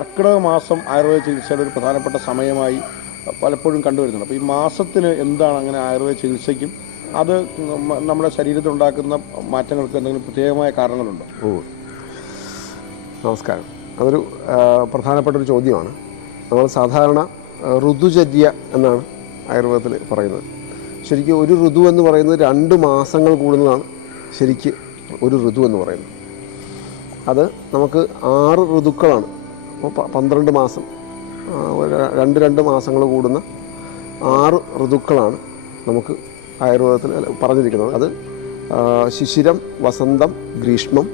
കർക്കിടക മാസം ആയുർവേദ ചികിത്സയുടെ ഒരു പ്രധാനപ്പെട്ട സമയമായി പലപ്പോഴും കണ്ടുവരുന്നുണ്ട്. അപ്പോൾ ഈ മാസത്തിന് എന്താണ് അങ്ങനെ ആയുർവേദ ചികിത്സയ്ക്കും അത് നമ്മുടെ ശരീരത്തിൽ ഉണ്ടാക്കുന്ന മാറ്റങ്ങൾക്ക് എന്തെങ്കിലും പ്രത്യേകമായ കാരണങ്ങളുണ്ടോ? നമസ്കാരം. അതൊരു പ്രധാനപ്പെട്ടൊരു ചോദ്യമാണ്. നമ്മൾ സാധാരണ ഋതുചര്യ എന്നാണ് ആയുർവേദത്തിൽ പറയുന്നത്. ശരിക്കും ഒരു ഋതു എന്ന് പറയുന്നത് 2 മാസങ്ങൾ കൂടുന്നതാണ് ശരിക്ക് ഒരു ഋതു എന്ന് പറയുന്നത്. അത് നമുക്ക് 6 ഋതുക്കളാണ്. അപ്പോൾ 12 മാസം, 2 മാസങ്ങൾ കൂടുന്ന 6 ഋതുക്കളാണ് നമുക്ക് ആയുർവേദത്തിൽ പറഞ്ഞിരിക്കുന്നത്. അത് ശിശിരം, വസന്തം, ഗ്രീഷ്മം,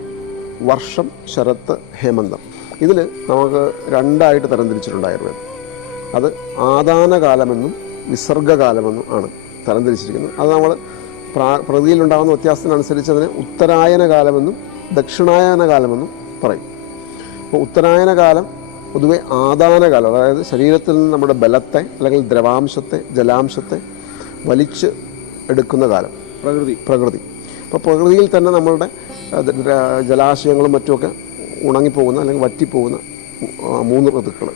വർഷം, ശരത്ത്, ഹേമന്തം. ഇതിൽ നമുക്ക് 2ആയിട്ട് തരംതിരിച്ചിട്ടുണ്ട് ആയുർവേദം. അത് ആദാനകാലമെന്നും വിസർഗകാലമെന്നും ആണ് തരംതിരിച്ചിരിക്കുന്നത്. അത് നമ്മൾ പ്രകൃതിയിലുണ്ടാകുന്ന വ്യത്യാസത്തിനനുസരിച്ച് അതിന് ഉത്തരായന കാലമെന്നും ദക്ഷിണായന കാലമെന്നും പറയും. അപ്പോൾ ഉത്തരായന കാലം പൊതുവെ ആദാനകാലം, അതായത് ശരീരത്തിൽ നിന്ന് നമ്മുടെ ബലത്തെ അല്ലെങ്കിൽ ദ്രവാംശത്തെ, ജലാംശത്തെ വലിച്ച് എടുക്കുന്ന കാലം പ്രകൃതി. അപ്പോൾ പ്രകൃതിയിൽ തന്നെ നമ്മളുടെ ജലാശയങ്ങളും മറ്റുമൊക്കെ ഉണങ്ങിപ്പോകുന്ന അല്ലെങ്കിൽ വറ്റിപ്പോകുന്ന 3 ഋതുക്കൾ.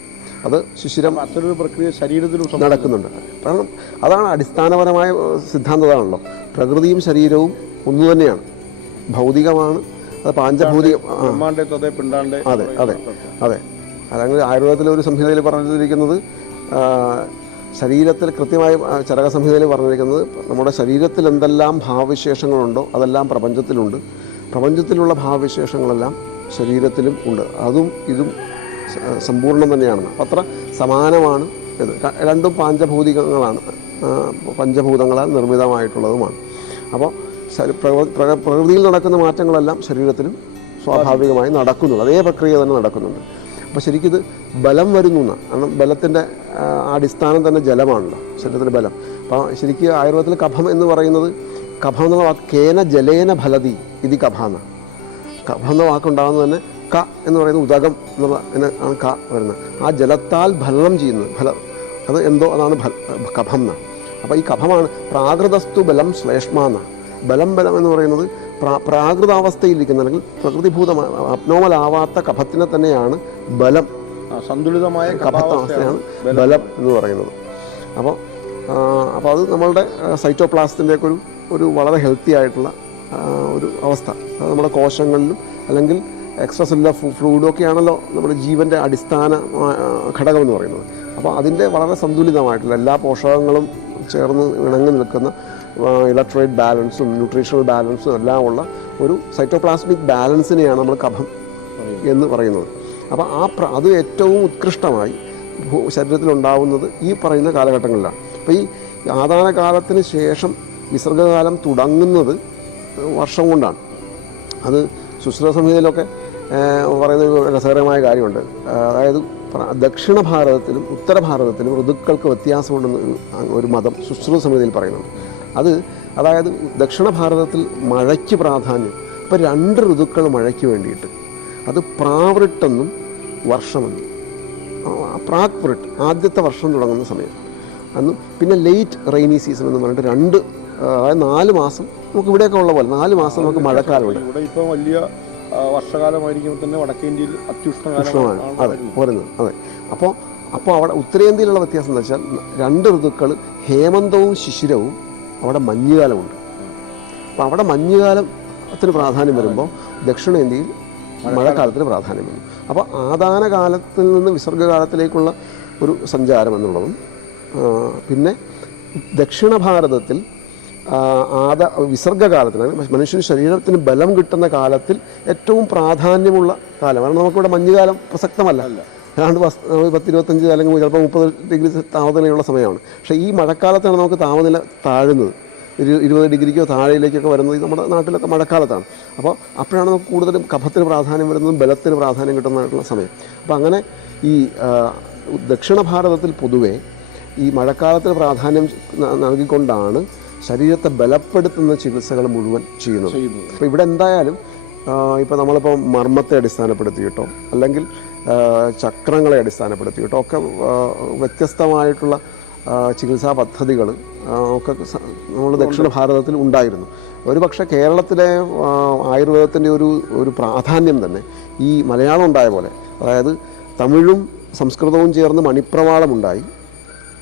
അത് ശിശിരം, അത്തരൊരു പ്രക്രിയ ശരീരത്തിലും നടക്കുന്നുണ്ട്. കാരണം അതാണ് അടിസ്ഥാനപരമായ സിദ്ധാന്തമാണല്ലോ. പ്രകൃതിയും ശരീരവും ഒന്നു തന്നെയാണ്, ഭൗതികമാണ്. അത് പാഞ്ചഭൗതികം. അതെ അതെ അതെ. അല്ലെങ്കിൽ ആയുർവേദത്തിലെ ഒരു സംഹിതയിൽ പറഞ്ഞിരിക്കുന്നത്, ശരീരത്തിൽ കൃത്യമായി ചരക സംഹിതയിൽ പറഞ്ഞിരിക്കുന്നത്, നമ്മുടെ ശരീരത്തിൽ എന്തെല്ലാം ഭാവവിശേഷങ്ങളുണ്ടോ അതെല്ലാം പ്രപഞ്ചത്തിലുണ്ട്. പ്രപഞ്ചത്തിലുള്ള ഭാവവിശേഷങ്ങളെല്ലാം ശരീരത്തിലും ഉണ്ട്. അതും ഇതും സമ്പൂർണ്ണം തന്നെയാണ്. അത്ര സമാനമാണ് ഇത്. 2 പാഞ്ചഭൗതികങ്ങളാണ്, പഞ്ചഭൂതങ്ങളാൽ നിർമ്മിതമായിട്ടുള്ളതുമാണ്. അപ്പോൾ പ്രകൃതിയിൽ നടക്കുന്ന മാറ്റങ്ങളെല്ലാം ശരീരത്തിലും സ്വാഭാവികമായി നടക്കുന്നുണ്ട്. അതേ പ്രക്രിയ തന്നെ നടക്കുന്നുണ്ട്. അപ്പോൾ ശരിക്കിത് ബലം വരുന്നു എന്നാണ്. കാരണം ബലത്തിൻ്റെ അടിസ്ഥാനം തന്നെ ജലമാണല്ലോ, ശരീരത്തിൻ്റെ ബലം. അപ്പോൾ ശരിക്കും ആയുർവേദത്തിൽ കഫം എന്ന് പറയുന്നത്, കഫം എന്ന വാക്ക് കേന ജലേന ഫലതി ഇത് കഫാന്ന. കഫം എന്ന വാക്കുണ്ടാകുന്നത് തന്നെ ക എന്ന് പറയുന്നത് ഉദകം എന്നുള്ള ആണ് ക വരുന്നത്. ആ ജലത്താൽ ഫലനം ചെയ്യുന്നത്, അത് എന്തോ അതാണ് കഫം എന്നാണ്. അപ്പോൾ ഈ കഫമാണ് പ്രാകൃതസ്തു ബലം ശ്ലേഷ്മാന്ന. ബലം എന്ന് പറയുന്നത് പ്രാകൃതാവസ്ഥയിലിരിക്കുന്ന അല്ലെങ്കിൽ പ്രകൃതിഭൂതമായ അബ്നോമലാവാത്ത കഫത്തിനെ തന്നെയാണ് ബലം, സന്തുലിതമായ കഫത്താവസ്ഥയാണ് ബലം എന്ന് പറയുന്നത്. അപ്പോൾ അത് നമ്മളുടെ സൈറ്റോപ്ലാസത്തിൻ്റെയൊക്കെ ഒരു വളരെ ഹെൽത്തി ആയിട്ടുള്ള ഒരു അവസ്ഥ. അത് നമ്മുടെ കോശങ്ങളിലും അല്ലെങ്കിൽ എക്സ്ട്രാ സെല്ലുലാർ ഫ്ലൂയിഡും ഒക്കെയാണല്ലോ നമ്മുടെ ജീവൻ്റെ അടിസ്ഥാന ഘടകം എന്ന് പറയുന്നത്. അപ്പോൾ അതിൻ്റെ വളരെ സന്തുലിതമായിട്ടുള്ള എല്ലാ പോഷകങ്ങളും ചേർന്ന് ഇണങ്ങി നിൽക്കുന്ന ഇലക്ട്രോലൈറ്റ് ബാലൻസും ന്യൂട്രീഷണൽ ബാലൻസും എല്ലാം ഉള്ള ഒരു സൈറ്റോപ്ലാസ്മിക് ബാലൻസിനെയാണ് നമ്മൾ കഫം എന്ന് പറയുന്നത്. അപ്പോൾ അത് ഏറ്റവും ഉത്കൃഷ്ടമായി ശരീരത്തിലുണ്ടാവുന്നത് ഈ പറയുന്ന കാലഘട്ടങ്ങളിലാണ്. അപ്പോൾ ഈ ആദാനകാലത്തിന് ശേഷം വിസർഗകാലം തുടങ്ങുന്നത് വർഷം കൊണ്ടാണ്. അത് സുശ്രുത സംഹിതയിലൊക്കെ പറയുന്ന ഒരു രസകരമായ കാര്യമുണ്ട്. അതായത് ദക്ഷിണ ഭാരതത്തിലും ഉത്തര ഭാരതത്തിലും ഋതുക്കൾക്ക് വ്യത്യാസമുണ്ടെന്ന് ഒരു മതം സുശ്രുത സംഹിതയിൽ പറയുന്നുണ്ട്. അതായത് ദക്ഷിണ ഭാരതത്തിൽ മഴയ്ക്ക് പ്രാധാന്യം. ഇപ്പോൾ 2 ഋതുക്കൾ മഴയ്ക്ക് വേണ്ടിയിട്ട്, അത് പ്രാവൃട്ടെന്നും വർഷമെന്നും. പ്രാക്വൃട്ട് ആദ്യത്തെ വർഷം തുടങ്ങുന്ന സമയം അന്നും, പിന്നെ ലെയ്റ്റ് റെയിനി സീസൺ എന്ന് പറഞ്ഞിട്ട് 2, അതായത് 4 മാസം നമുക്ക് ഇവിടെയൊക്കെ ഉള്ള പോലെ 4 മാസം നമുക്ക് മഴക്കാലമുണ്ട്. ഇവിടെ ഇപ്പോൾ വലിയ വർഷകാലമായിരിക്കും തന്നെ വടക്കേന്ത്യയിൽ ഉഷ്ണമാണ് അതെ വരുന്നത്. അതെ. അപ്പോൾ അവിടെ ഉത്തരേന്ത്യയിലുള്ള വ്യത്യാസം എന്ന് വെച്ചാൽ 2 ഋതുക്കൾ ഹേമന്തവും ശിശിരവും, അവിടെ മഞ്ഞുകാലമുണ്ട്. അപ്പോൾ അവിടെ മഞ്ഞുകാലത്തിന് പ്രാധാന്യം വരുമ്പോൾ ദക്ഷിണേന്ത്യയിൽ മഴക്കാലത്തിന് പ്രാധാന്യം വരും. അപ്പോൾ ആദാന കാലത്തിൽ നിന്ന് വിസർഗകാലത്തിലേക്കുള്ള ഒരു സഞ്ചാരം എന്നുള്ളതും, പിന്നെ ദക്ഷിണ ഭാരതത്തിൽ വിസർഗകാലത്തിന് മനുഷ്യന് ശരീരത്തിന് ബലം കിട്ടുന്ന കാലത്തിൽ ഏറ്റവും പ്രാധാന്യമുള്ള കാലം. കാരണം നമുക്കിവിടെ മഞ്ഞുകാലം പ്രസക്തമല്ല, ഏതാണ്ട് 10-25 അല്ലെങ്കിൽ ചിലപ്പോൾ 30 ഡിഗ്രി താപനിലയുള്ള സമയമാണ്. പക്ഷേ ഈ മഴക്കാലത്താണ് നമുക്ക് താപനില താഴുന്നത്, 20 ഡിഗ്രിക്കോ താഴേലേക്കൊക്കെ വരുന്നത് നമ്മുടെ നാട്ടിലൊക്കെ മഴക്കാലത്താണ്. അപ്പോഴാണ് നമുക്ക് കൂടുതലും കഫത്തിന് പ്രാധാന്യം വരുന്നതും ബലത്തിന് പ്രാധാന്യം കിട്ടുന്നതായിട്ടുള്ള സമയം. അപ്പോൾ അങ്ങനെ ഈ ദക്ഷിണ ഭാരതത്തിൽ പൊതുവേ ഈ മഴക്കാലത്തിന് പ്രാധാന്യം നൽകിക്കൊണ്ടാണ് ശരീരത്തെ ബലപ്പെടുത്തുന്ന ചികിത്സകൾ മുഴുവൻ ചെയ്യുന്നത്. അപ്പോൾ ഇവിടെ എന്തായാലും ഇപ്പോൾ നമ്മളിപ്പോൾ മർമ്മത്തെ അടിസ്ഥാനപ്പെടുത്തിയിട്ടോ അല്ലെങ്കിൽ ചക്രങ്ങളെ അടിസ്ഥാനപ്പെടുത്തിയിട്ടോ ഒക്കെ വ്യത്യസ്തമായിട്ടുള്ള ചികിത്സാ പദ്ധതികൾ ഒക്കെ നമ്മൾ ദക്ഷിണ ഭാരതത്തിൽ ഉണ്ടായിരുന്നു. ഒരുപക്ഷെ കേരളത്തിലെ ആയുർവേദത്തിൻ്റെ ഒരു പ്രാധാന്യം തന്നെ ഈ മലയാളം ഉണ്ടായ പോലെ, അതായത് തമിഴും സംസ്കൃതവും ചേർന്ന് മണിപ്രവാളമുണ്ടായി,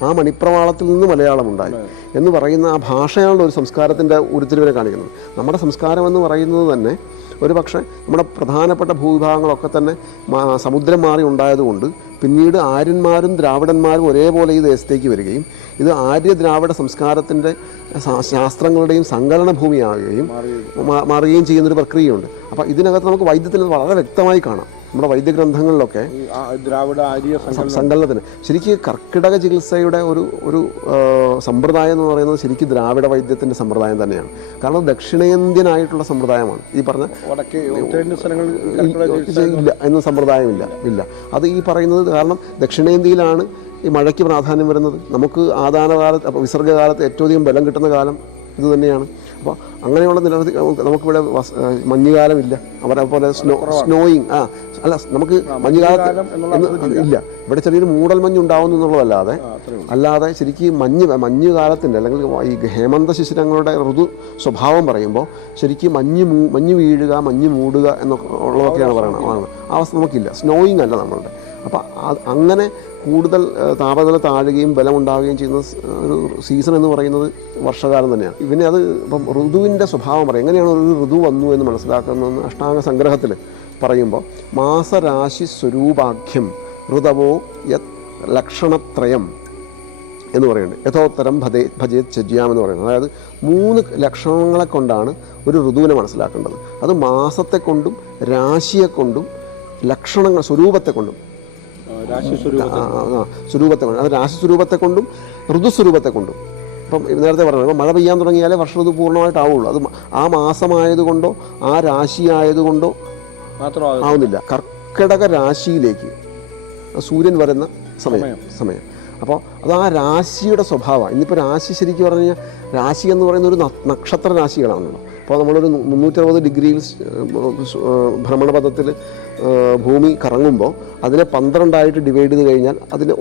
ആ മണിപ്രവാളത്തിൽ നിന്ന് മലയാളമുണ്ടായി എന്ന് പറയുന്ന ആ ഭാഷയാണല്ലോ ഒരു സംസ്കാരത്തിൻ്റെ ഉരുത്തിരിവിനെ കാണിക്കുന്നത്. നമ്മുടെ സംസ്കാരം എന്ന് പറയുന്നത് തന്നെ ഒരു പക്ഷേ നമ്മുടെ പ്രധാനപ്പെട്ട ഭൂവിഭാഗങ്ങളൊക്കെ തന്നെ സമുദ്രം മാറി ഉണ്ടായതുകൊണ്ട് പിന്നീട് ആര്യന്മാരും ദ്രാവിഡന്മാരും ഒരേപോലെ ഈ ദേശത്തേക്ക് വരികയും ഇത് ആര്യ ദ്രാവിഡ സംസ്കാരത്തിൻ്റെ ശാസ്ത്രങ്ങളുടെയും സങ്കലന ഭൂമിയാകുകയും മാറുകയും ചെയ്യുന്നൊരു പ്രക്രിയയുണ്ട്. അപ്പോൾ ഇതിനകത്ത് നമുക്ക് വൈദ്യത്തിൽ വളരെ വ്യക്തമായി കാണാം. നമ്മുടെ വൈദ്യഗ്രന്ഥങ്ങളിലൊക്കെ ദ്രാവിഡ ആര്യ സങ്കലനത്തിന് ശരിക്കും കർക്കിടക ചികിത്സയുടെ ഒരു സമ്പ്രദായം എന്ന് പറയുന്നത് ശരിക്കും ദ്രാവിഡ വൈദ്യത്തിൻ്റെ സമ്പ്രദായം തന്നെയാണ്. കാരണം ദക്ഷിണേന്ത്യനായിട്ടുള്ള സമ്പ്രദായമാണ്. ഈ പറഞ്ഞ ഇല്ല എന്ന സമ്പ്രദായമില്ല. അത് ഈ പറയുന്നത് കാരണം ദക്ഷിണേന്ത്യയിലാണ് ഈ മഴയ്ക്ക് പ്രാധാന്യം വരുന്നത്. നമുക്ക് ആദാനകാലത്ത് വിസർഗകാലത്ത് ഏറ്റവും അധികം ബലം കിട്ടുന്ന കാലം ഇത് തന്നെയാണ്. അപ്പോൾ അങ്ങനെയുള്ള നിരവധി നമുക്കിവിടെ മഞ്ഞുകാലമില്ല, അവരെ പോലെ സ്നോയിങ് അല്ല നമുക്ക് മഞ്ഞുകാലത്ത് ഇല്ല. ഇവിടെ ചെറിയൊരു മൂടൽമഞ്ഞ് ഉണ്ടാവുന്നു എന്നുള്ളതല്ലാതെ ശരിക്കും മഞ്ഞുകാലത്തിൻ്റെ അല്ലെങ്കിൽ ഈ ഹേമന്ത ശിശിരങ്ങളുടെ ഋതു സ്വഭാവം പറയുമ്പോൾ ശരിക്കും മഞ്ഞ് വീഴുക, മഞ്ഞ് മൂടുക എന്നുള്ളതൊക്കെയാണ് പറയുന്നത്. ആ അവസ്ഥ നമുക്കില്ല. സ്നോയിങ് അല്ല നമ്മളുടെ. അപ്പം അങ്ങനെ കൂടുതൽ താപനില താഴുകയും ബലമുണ്ടാവുകയും ചെയ്യുന്ന ഒരു സീസൺ എന്ന് പറയുന്നത് വർഷകാലം തന്നെയാണ്. പിന്നെ അത് ഇപ്പം ഋതുവിൻ്റെ സ്വഭാവം പറയും. എങ്ങനെയാണ് ഒരു ഋതു വന്നു എന്ന് മനസ്സിലാക്കുന്നതെന്ന് അഷ്ടാംഗ സംഗ്രഹത്തിൽ പറയുമ്പോൾ മാസരാശി സ്വരൂപാഖ്യം ഋതവോ യത് ലക്ഷണത്രയം എന്ന് പറയുന്നുണ്ട്. യഥോത്തരം ഭജേത് ചര്യാം എന്ന് പറയുന്നത്. അതായത് 3 ലക്ഷണങ്ങളെ കൊണ്ടാണ് ഒരു ഋതുവിനെ മനസ്സിലാക്കേണ്ടത്. അത് മാസത്തെ കൊണ്ടും രാശിയെ കൊണ്ടും ലക്ഷണങ്ങൾ സ്വരൂപത്തെ കൊണ്ടും സ്വരൂപത്തെ കൊണ്ടും അത് രാശിസ്വരൂപത്തെ കൊണ്ടും ഋതുസ്വരൂപത്തെ കൊണ്ടും. ഇപ്പം നേരത്തെ പറഞ്ഞു ഇപ്പം മഴ പെയ്യാൻ തുടങ്ങിയാലേ വർഷ ഋതു പൂർണ്ണമായിട്ടാവുള്ളൂ. അത് ആ മാസമായതുകൊണ്ടോ ആ രാശി ആയതുകൊണ്ടോ ആവുന്നില്ല. കർക്കിടക രാശിയിലേക്ക് സൂര്യൻ വരുന്ന സമയം അപ്പോൾ അത് ആ രാശിയുടെ സ്വഭാവമാണ്. ഇന്നിപ്പോൾ രാശി ശരിക്കും പറഞ്ഞു കഴിഞ്ഞാൽ രാശി എന്ന് പറയുന്ന ഒരു നക്ഷത്ര രാശികളാണല്ലോ. അപ്പോൾ നമ്മളൊരു 360 ഡിഗ്രിയിൽ ഭ്രമണപഥത്തിൽ ഭൂമി കറങ്ങുമ്പോൾ അതിനെ 12 ഡിവൈഡ് ചെയ്ത് കഴിഞ്ഞാൽ അതിന്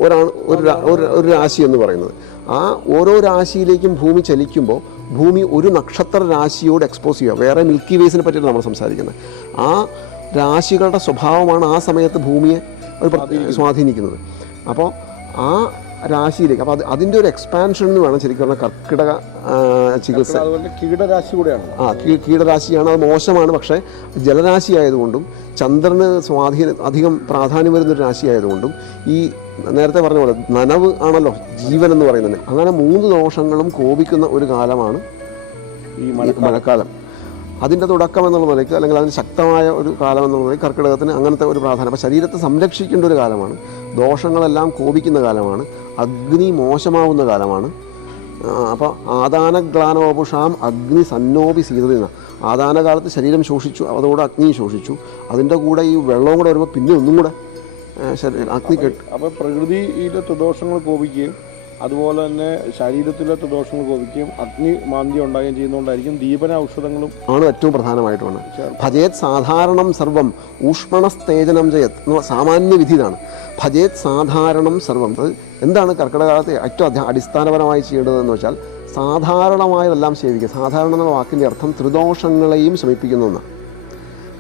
ഒരു രാശി എന്ന് പറയുന്നത്. ആ ഓരോ രാശിയിലേക്കും ഭൂമി ചലിക്കുമ്പോൾ ഭൂമി ഒരു നക്ഷത്ര രാശിയോട് എക്സ്പോസ് ചെയ്യുക. വേറെ മിൽക്കി വേസിനെ പറ്റിയാണ് നമ്മൾ സംസാരിക്കുന്നത്. ആ രാശികളുടെ സ്വഭാവമാണ് ആ സമയത്ത് ഭൂമിയെ സ്വാധീനിക്കുന്നത്. അപ്പോൾ ആ രാശിയിലേക്ക് അപ്പോൾ അതിൻ്റെ ഒരു എക്സ്പാൻഷൻ എന്ന് വേണം ശരിക്കും പറഞ്ഞാൽ കർക്കിടക ചികിത്സ. കീടരാശി കൂടെയാണ്. കീടരാശിയാണ്. അത് മോശമാണ്. പക്ഷേ ജലരാശി ആയതുകൊണ്ടും ചന്ദ്രന് അധികം പ്രാധാന്യം വരുന്നൊരു രാശി ആയതുകൊണ്ടും ഈ നേരത്തെ പറഞ്ഞ പോലെ നനവ് ആണല്ലോ ജീവൻ എന്ന് പറയുന്നത്. അങ്ങനെ 3 ദോഷങ്ങളും കോപിക്കുന്ന ഒരു കാലമാണ് ഈ മഴക്കാലം. അതിൻ്റെ തുടക്കം എന്നുള്ള നിലയ്ക്ക് അല്ലെങ്കിൽ അതിന് ശക്തമായ ഒരു കാലം എന്നുള്ള നിലയ്ക്ക് കർക്കിടകത്തിന് അങ്ങനത്തെ ഒരു പ്രാധാന്യം. അപ്പോൾ ശരീരത്തെ സംരക്ഷിക്കേണ്ട ഒരു കാലമാണ്. ദോഷങ്ങളെല്ലാം കോപിക്കുന്ന കാലമാണ്. അഗ്നി മോശമാവുന്ന കാലമാണ്. അപ്പോൾ ആദാനഗ്ലാനോപുഷാം അഗ്നി സന്നോപി സീതന. ആദാനകാലത്ത് ശരീരം ശോഷിച്ചു, അതോടെ അഗ്നി ശോഷിച്ചു. അതിൻ്റെ കൂടെ ഈ വെള്ളവും കൂടെ വരുമ്പോൾ പിന്നെ ഒന്നും കൂടെ അഗ്നി കെട്ട്. അപ്പോൾ പ്രകൃതിയിലെ ത്രിദോഷങ്ങൾ കോപിക്കുകയും അതുപോലെ തന്നെ ശരീരത്തിലെ ദോഷങ്ങൾ കോപിക്കുകയും അഗ്നി മാന്ദ്യം ഉണ്ടാകുകയും ചെയ്യുന്നതുകൊണ്ടായിരിക്കും ദീപന ഔഷധങ്ങളും ആണ് ഏറ്റവും പ്രധാനമായിട്ടുമാണ്. ഭജേത് സാധാരണം സർവം ഊഷ്മണസ്തേജനം ജയത് എന്നുള്ള സാമാന്യ വിധി ഇതാണ്. ഭജേത് സാധാരണം സർവം. അത് എന്താണ് കർക്കിടകകാലത്ത് ഏറ്റവും അടിസ്ഥാനപരമായി ചെയ്യേണ്ടതെന്ന് വെച്ചാൽ സാധാരണമായതെല്ലാം സേവിക്കുക. സാധാരണ എന്ന വാക്കിൻ്റെ അർത്ഥം ത്രിദോഷങ്ങളെയും ശമിപ്പിക്കുന്നതെന്നാണ്.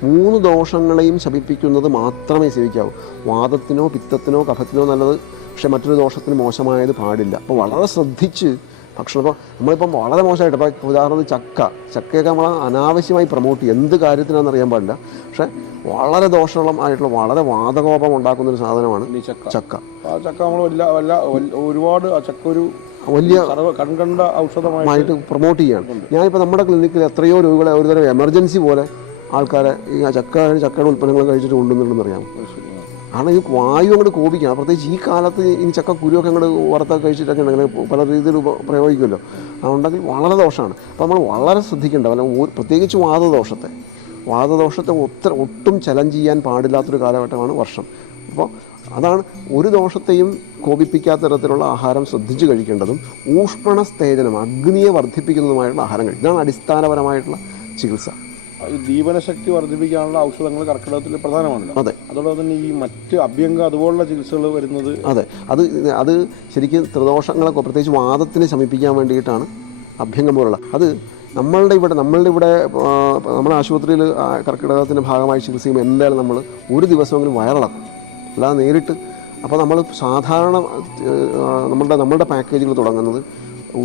3 ദോഷങ്ങളെയും ശമിപ്പിക്കുന്നത് മാത്രമേ സേവിക്കാവൂ. വാദത്തിനോ പിത്തത്തിനോ കഫത്തിനോ നല്ലത്, പക്ഷേ മറ്റൊരു ദോഷത്തിന് മോശമായത് പാടില്ല. അപ്പോൾ വളരെ ശ്രദ്ധിച്ച് ഭക്ഷണം. ഇപ്പോൾ നമ്മളിപ്പം വളരെ മോശമായിട്ട് ഇപ്പോൾ ഉദാഹരണത്തിന് ചക്കയൊക്കെ നമ്മൾ അനാവശ്യമായി പ്രൊമോട്ട് ചെയ്യും. എന്ത് കാര്യത്തിനാണെന്ന് അറിയാൻ പാടില്ല. പക്ഷേ വളരെ ദോഷമായിട്ടുള്ള വളരെ വാതകോപം ഉണ്ടാക്കുന്നൊരു സാധനമാണ് ചക്ക. ചക്ക നമ്മൾ ഒരുപാട് ചക്ക ഒരു വലിയ കൺകണ്ട ഔഷധമായിട്ട് പ്രൊമോട്ട് ചെയ്യുകയാണ്. ഞാനിപ്പോൾ നമ്മുടെ ക്ലിനിക്കിൽ എത്രയോ രോഗികളെ ഒരുതരം എമർജൻസി പോലെ ആൾക്കാരെ ഈ ചക്കയുടെ ഉൽപ്പന്നങ്ങൾ കഴിച്ചിട്ട് കൊണ്ടുവന്നിട്ടുണ്ടെന്ന് അറിയാമോ? കാരണം ഈ വായു അങ്ങോട്ട് കോപിക്കണം. പ്രത്യേകിച്ച് ഈ കാലത്ത് ഈ ചക്ക കുരുവൊക്കെ അങ്ങോട്ട് വറുത്തൊക്കെ കഴിച്ചിട്ടൊക്കെ ഉണ്ടെങ്കിൽ പല രീതിയിൽ പ്രയോഗിക്കുമല്ലോ. അതുണ്ടെങ്കിൽ വളരെ ദോഷമാണ്. അപ്പോൾ നമ്മൾ വളരെ ശ്രദ്ധിക്കേണ്ട. പ്രത്യേകിച്ച് വാദദോഷത്തെ ഒട്ടും ചലഞ്ച് ചെയ്യാൻ പാടില്ലാത്തൊരു കാലഘട്ടമാണ് വർഷം. അപ്പോൾ അതാണ് ഒരു ദോഷത്തെയും കോപിപ്പിക്കാത്ത തരത്തിലുള്ള ആഹാരം ശ്രദ്ധിച്ച് കഴിക്കേണ്ടതും ഊഷ്മണസ്തേജനം അഗ്നിയെ വർദ്ധിപ്പിക്കുന്നതുമായിട്ടുള്ള ആഹാരം കഴിക്കും. ഇതാണ് അടിസ്ഥാനപരമായിട്ടുള്ള ചികിത്സ. ഈ ദീപനശക്തി വർദ്ധിപ്പിക്കാനുള്ള ഔഷധങ്ങൾ കർക്കിടകത്തിൽ പ്രധാനമാണല്ലോ. അതെ. അതോടൊപ്പം തന്നെ ഈ മറ്റ് അഭ്യംഗം അതുപോലുള്ള ചികിത്സകൾ വരുന്നത്. അതെ, അത് ശരിക്കും ത്രിദോഷങ്ങളൊക്കെ പ്രത്യേകിച്ച് വാദത്തിന് ശമിപ്പിക്കാൻ വേണ്ടിയിട്ടാണ് അഭ്യംഗം പോലുള്ള. അത് നമ്മളുടെ ഇവിടെ നമ്മുടെ ആശുപത്രിയിൽ കർക്കിടകത്തിൻ്റെ ഭാഗമായി ചികിത്സ ചെയ്യുമ്പോൾ എന്തായാലും നമ്മൾ ഒരു ദിവസമെങ്കിലും വയറിളക്കും. അല്ലാതെ നേരിട്ട്. അപ്പോൾ നമ്മൾ സാധാരണ നമ്മളുടെ പാക്കേജുകൾ തുടങ്ങുന്നത്